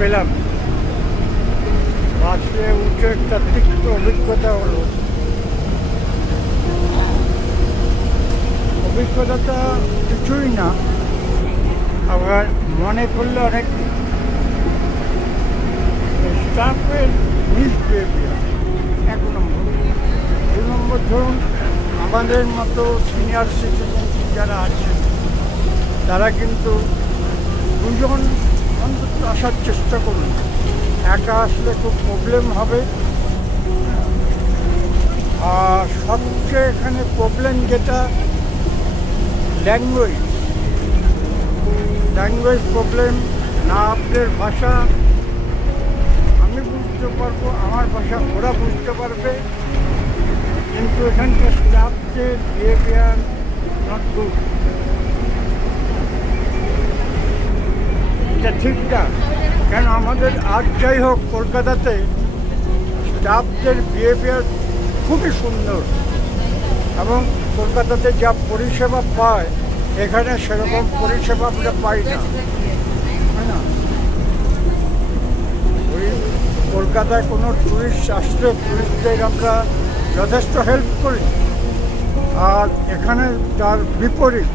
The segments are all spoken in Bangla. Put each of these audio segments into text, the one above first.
পেলাম। বাসে উঠে একটা তিক্ত অভিজ্ঞতা হলো। অভিজ্ঞতাটা কিছুই না, আবার মনে করলে অনেক স্টাফের মিসবিহেভিয়ার 1 নম্বর। 2 নম্বর, ধরুন আমাদের মতো সিনিয়র সিটিজেন যারা আছেন তারা কিন্তু 2 জন অন্তত আসার চেষ্টা করুন। একা আসলে খুব প্রবলেম হবে। আর সবচেয়ে এখানে প্রবলেম যেটা, ল্যাঙ্গুয়েজ প্রবলেম। না আপনার ভাষা আমি বুঝতে পারবো, আমার ভাষা ওরা বুঝতে পারবে, কিন্তু এখানকার স্টাফদের বিহেভিয়ার নট গুড। এটা ঠিক না, কেন আমাদের আর যাই হোক কলকাতাতে স্টাফদের বিহেভিয়ার খুবই সুন্দর, এবং কলকাতাতে যা পরিষেবা পায় এখানে সেরকম পরিষেবা আমরা পাই না, তাই না? ওই কলকাতায় কোনো ট্যুরিস্ট আসলে ট্যুরিস্টদের আমরা যথেষ্ট হেল্প করি, আর এখানে তার বিপরীত।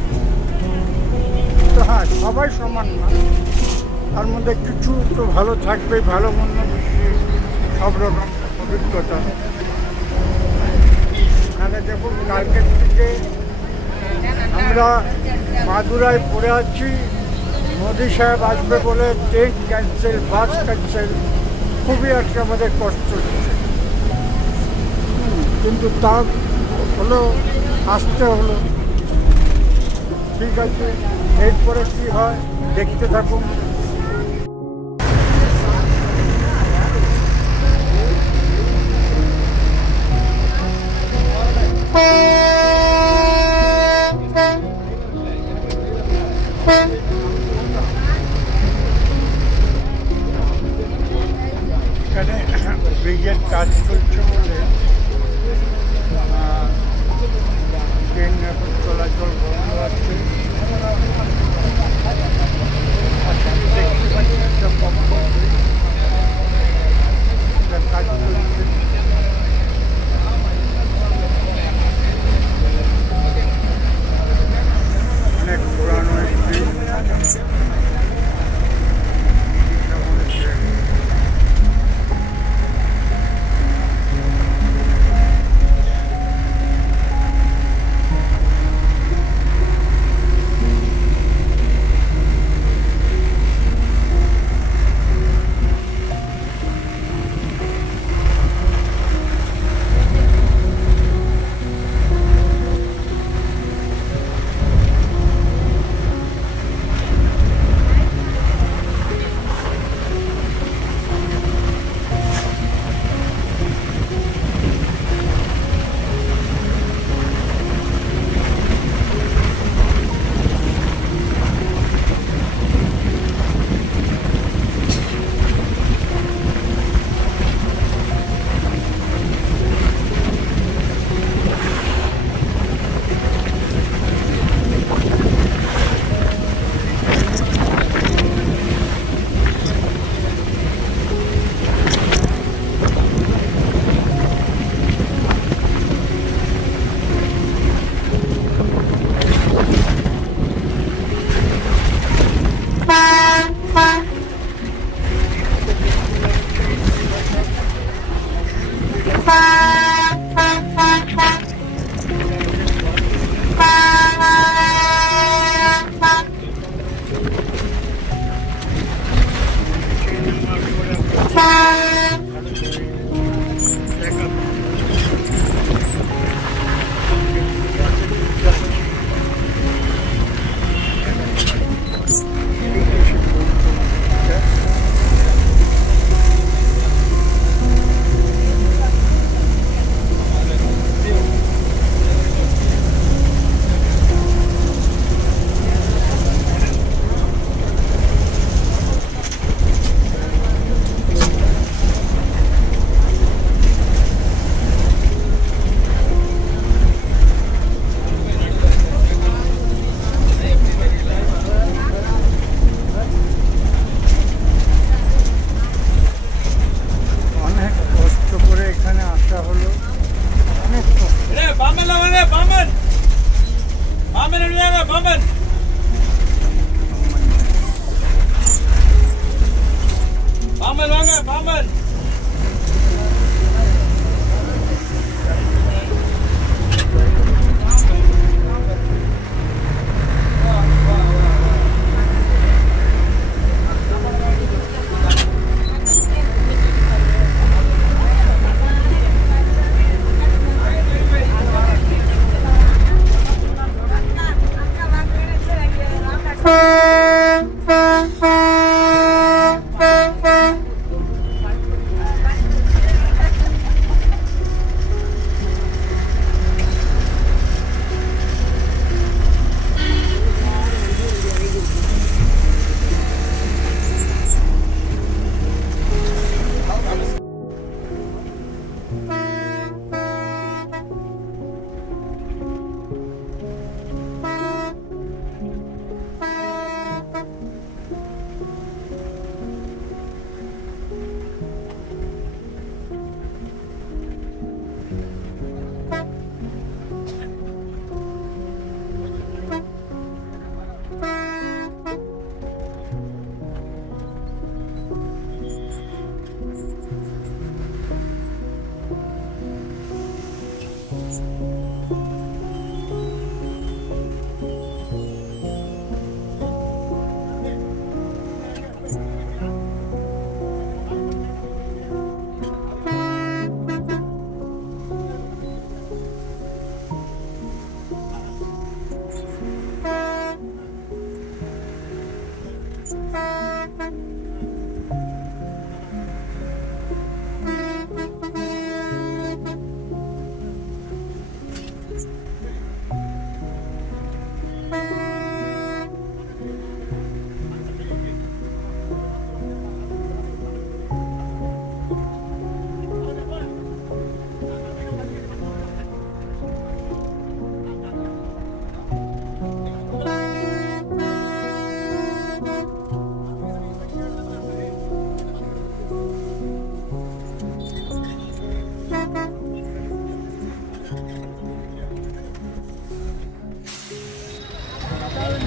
তো হ্যাঁ, সবাই সমান না, তার মধ্যে কিছু তো ভালো থাকবে, ভালো মন্দ বেশি, সব রকম অভিজ্ঞতা। এখানে দেখুন, কালকের থেকে আমরা মাদুরায় পড়ে আছি, মোদি সাহেব আসবে বলে ট্রেন ক্যান্সেল, বাস ক্যান্সেল, খুবই একটা আমাদের কষ্ট হচ্ছে। কিন্তু তা হলো, আসতে হলো। ঠিক আছে, এরপরে কী হয় দেখতে থাকুন। এখানে ব্রিজের কাজ চলছে বলে ট্রেন এখন চলাচল বন্ধ আছে। দেখতে পাচ্ছি একটা কাজ চলছে। অনেক পুরানো একটি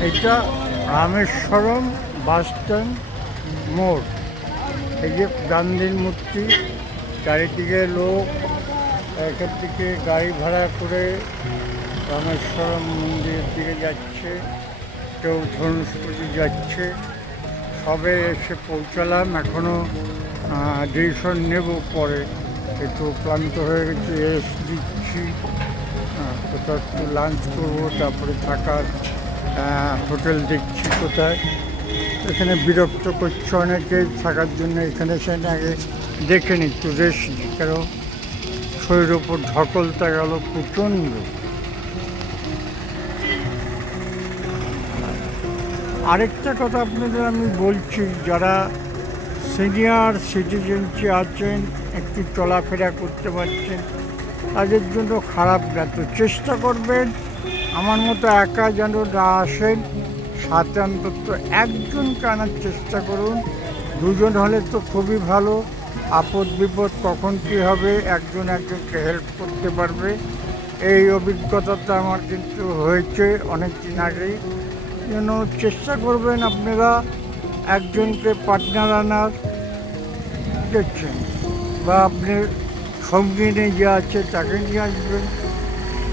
এটা রামেশ্বরম বাস স্ট্যান্ড মোড়। এই যে গান্ধীর মূর্তি, চারিদিকে লোক, এখান থেকে গাড়ি ভাড়া করে রামেশ্বরম মন্দিরের দিকে যাচ্ছে, কেউ ধনুষপুরি যাচ্ছে। সবে এসে পৌঁছালাম, এখনও ডিসিশন নেব পরে। একটু ক্লান্ত হয়ে গেছি, রেস্ট দিচ্ছি, কোথাও একটু লাঞ্চ করবো, তারপরে থাকার হোটেল দেখছি কোথায়। এখানে বিরক্ত করছে অনেকে থাকার জন্য, এখানে সেখানে আগে দেখে নি, একটু রেস্ট দিই, কারণ শরীরের ওপর ধকলটা গেল প্রচণ্ড। আরেকটা কথা আপনাদের আমি বলছি, যারা সিনিয়র সিটিজেনসি আছেন, একটু চলাফেরা করতে পারছেন, তাদের জন্য খারাপ না। তো চেষ্টা করবেন আমার মতো একা যেন না আসেন, সাথে অন্তত একজনকে আনার চেষ্টা করুন। দুজন হলে তো খুবই ভালো, আপদ বিপদ কখন কী হবে একজন একজনকে হেল্প করতে পারবে। এই অভিজ্ঞতাটা আমার কিন্তু হয়েছে অনেক দিন আগেই। যেন চেষ্টা করবেন আপনারা একজনকে পার্টনার আনার, দেখছেন, বা আপনি সঙ্গী নিয়ে যে আছে তাকে নিয়ে আসবেন,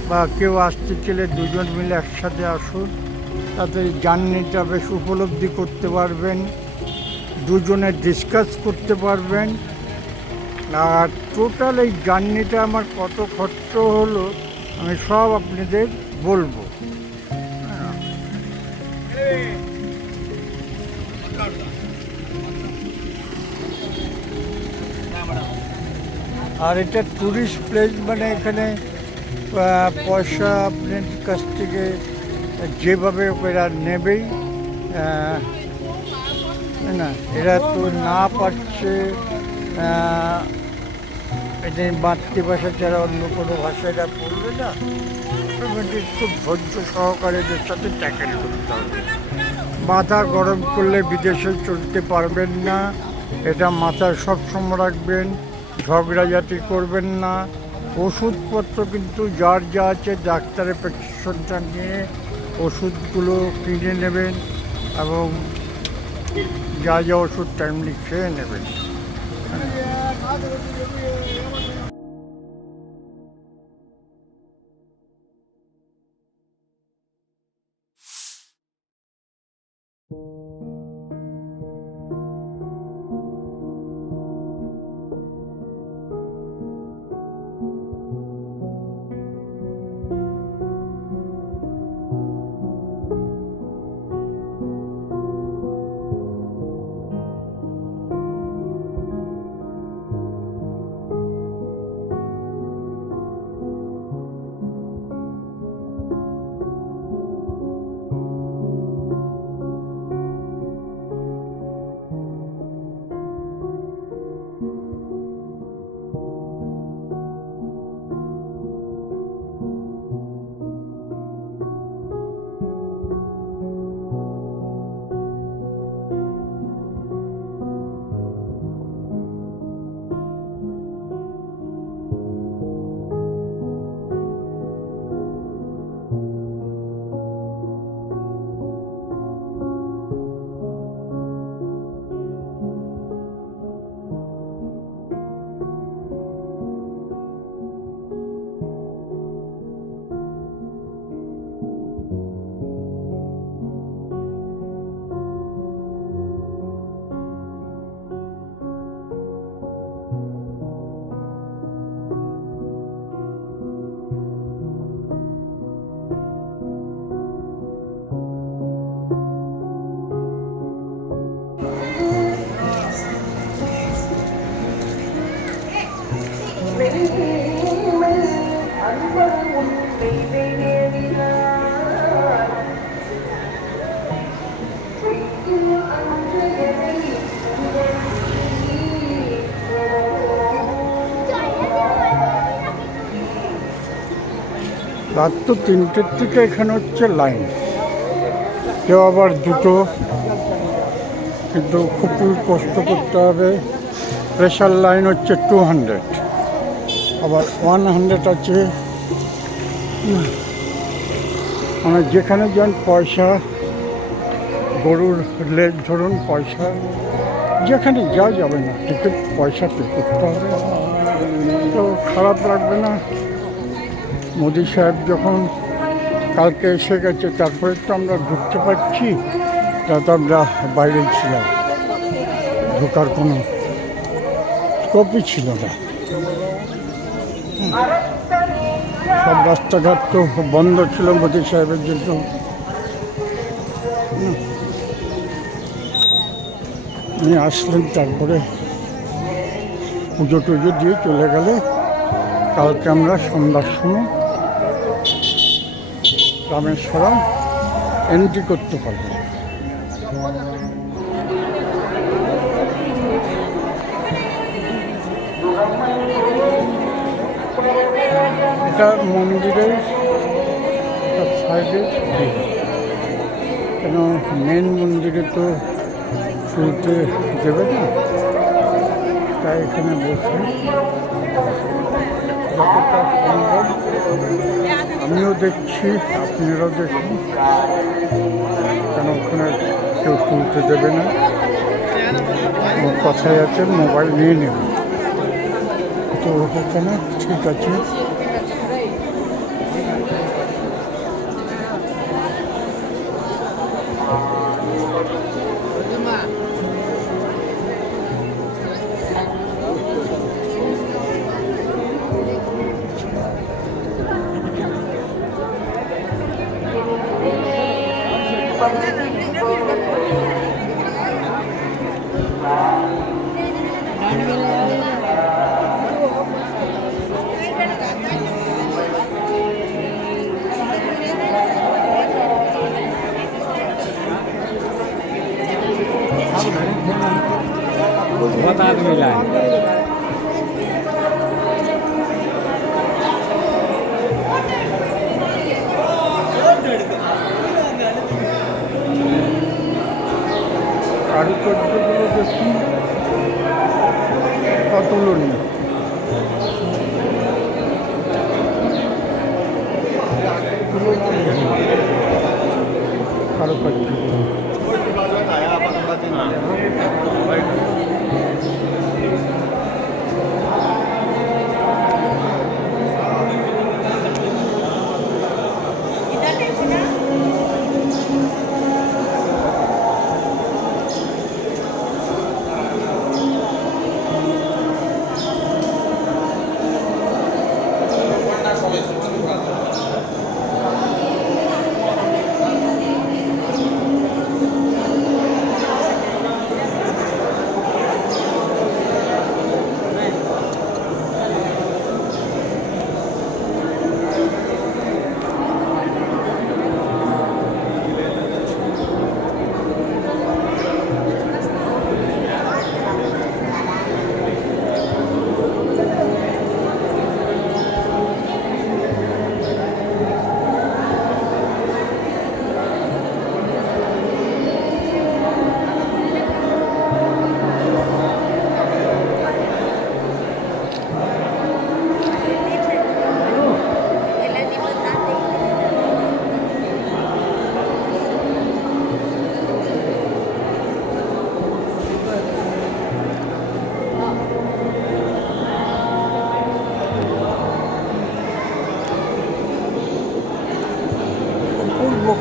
বা কেউ আসতে চলে দুজন মিলে একসাথে আসুন, তাতে জার্নিটা বেশ উপলব্ধি করতে পারবেন, দুজনে ডিসকাস করতে পারবেন। আর টোটাল এই জার্নিটা আমার কত খরচ হলো আমি সব আপনাদের বলবো। আর এটা ট্যুরিস্ট প্লেস, মানে এখানে পয়সা আপনার কাছ থেকে যেভাবে এরা নেবেই না, এরা তো না পারছে এদের মাতৃভাষা ছাড়া অন্য কোনো ভাষা এরা পড়বে না। খুব ধৈর্য সহকারে এদের সাথে ট্যাকেল করতে হবে। মাথা গরম করলে বিদেশে চলতে পারবেন না, এটা মাথায় সবসময় রাখবেন। ঝগড়াঝাটি করবেন না। ওষুধপত্র কিন্তু যার যা আছে ডাক্তারের প্রেসক্রিপশনটা নিয়ে ওষুধগুলো কিনে নেবেন, এবং যা যা ওষুধ টাইমলি খেয়ে নেবেন। রাত তো 3টের থেকে এখানে হচ্ছে লাইন, কেউ আবার 2টো, কিন্তু খুবই কষ্ট করতে হবে। প্রেশার লাইন হচ্ছে 200, আবার 100 আছে। মানে যেখানে যান পয়সা, গরুর লেজ ধরুন পয়সা, যেখানে যা যাবে না টিকিট পয়সা পে করতে হবে। তো খারাপ লাগবে না। মোদি সাহেব যখন কালকে এসে গেছে, তারপরে তো আমরা ঢুকতে পারছি, তা তো আমরা বাইরে ছিলাম, ঢোকার কোনো স্কোপই ছিল না। সব রাস্তাঘাট তো বন্ধ ছিল মোদি সাহেবের জন্য। উনি আসলেন, তারপরে পুজো টুজো দিয়ে চলে গেলে কালকে আমরা সন্ধ্যার সময় রামেশ্বরম এন্ট্রি করতে পারবো। এটা মন্দিরের সাইডে, কেন মেন মন্দিরে তো শুরুতে দেবে না, তাই এখানে বসে যতটা সম্ভব আমিও দেখছি, আপনারাও দেখুন, কেন ওখানে কেউ তুলতে দেবে না। কথায় আছে মোবাইল নিয়ে নেবে, তো ওখানে ঠিক আছে। बहुत आदमी लाए। কারুকার্যগুলো দেখুন, অতুলনীয়। কারুকার্য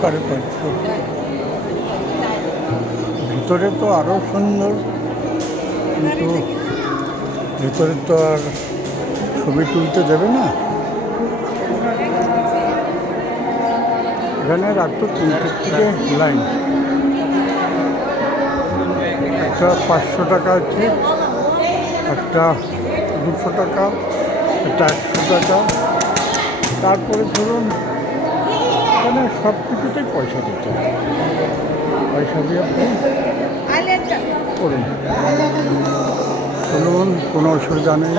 কারুকার্য, ভিতরে তো আরো সুন্দর, কিন্তু ভিতরে তো আর ছবি তুলতে দেবে না। এখানে রাত 3টের থেকে লাইন, একটা 500 টাকা আছে, একটা 200 টাকা, একটা 100 টাকা। তারপরে ধরুন এখানে সব কিছুতেই পয়সা দিতে হবে, পয়সা দিয়ে আপনি করুন, চলুন, কোনো অসুবিধা নেই।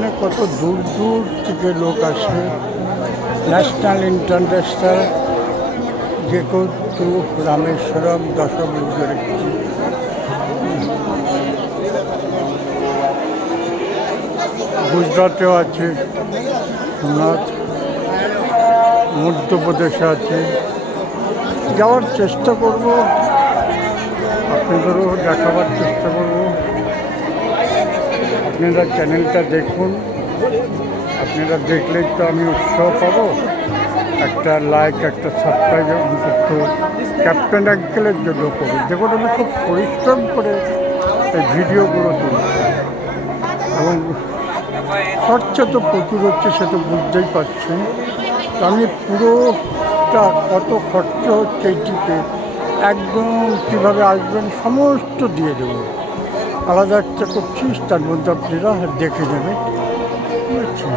এখানে কত দূর দূর থেকে লোক আসে, ন্যাশনাল ইন্টারন্যাশনাল যে কিন্তু রামেশ্বরম দশমুদ্রের গুজরাটেও আছে, সোমনাথ মধ্যপ্রদেশে আছে। যাওয়ার চেষ্টা করব, আপনাদেরও দেখাবার চেষ্টা করব। আপনারা চ্যানেলটা দেখুন, আপনারা দেখলেই তো আমি উৎসাহ পাবো। একটা লাইক, একটা সাবস্ক্রাইব অন্তত ক্যাপ্টেন আঙ্কেলের জন্য করুন। দেখুন আমি খুব পরিশ্রম করে এই ভিডিওগুলো তুলছি এবং খরচা তো প্রচুর হচ্ছে, সে তো বুঝতেই পারছেন। তো আমি পুরোটা কত খরচ হচ্ছে এইটিতে একদম কীভাবে আসবেন সমস্ত দিয়ে দেবো। আলাদা একটা করছি, তার মধ্যে আপনারা দেখে নেবেন। আচ্ছা,